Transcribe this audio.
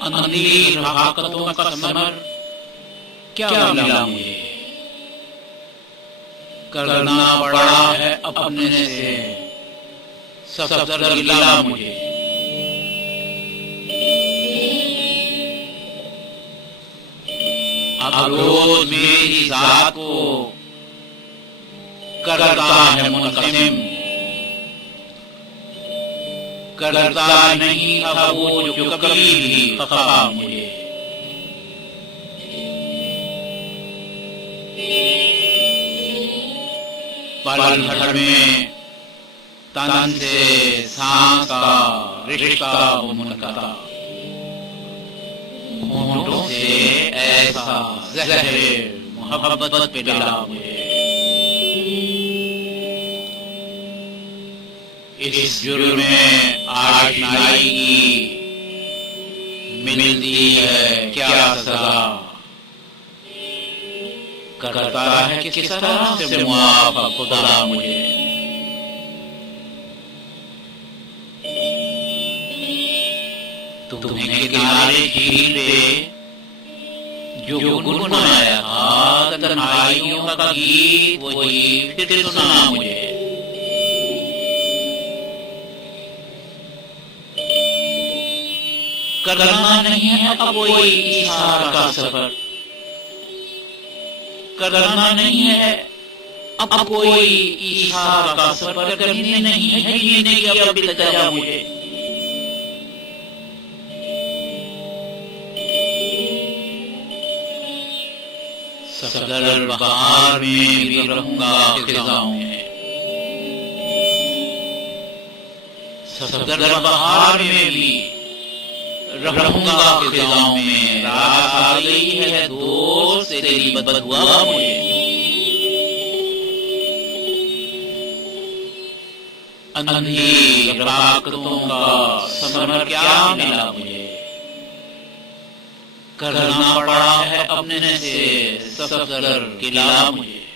अंधी रफाकतों का समर क्या मिला मुझे, करना पड़ा है अपने से सब दर्द गिला मुझे। अब रोज मेरी जात को करता है मुनक़सिम, करता नहीं अब वो जो कभी भी खफा मुझे। पल भर में तन से सांस का रिश्ता हो मुनक़ता, होंठों से ऐसा ज़हरे मोहब्बत पिला मुझे। इस जुर्म में आशनाई की मिलती है क्या सज़ा, करता है किस तरह से मुआफ़ खुदा मुझे। तुम्हें किनारे झील पे जो गुनगुनाया था तन्हाइयों का गीत, वही फिर सुना मुझे। करना नहीं है अब कोई इशारा का सफर, करना नहीं है अब कोई इशारा का सफर, करनी नहीं है जीने की अब इल्तिजा मुझे। सदर बहार में भी रहूंगा खिज़ाओं में, सदर बहार में भी रहूंगा खिज़ाओं में। रात आ गई है दोस्त तेरी बददुआ मुझे। अंधी रफाकतों का समर क्या मिला मुझे, करना पड़ा है अपने से सब दर्द गिला मुझे।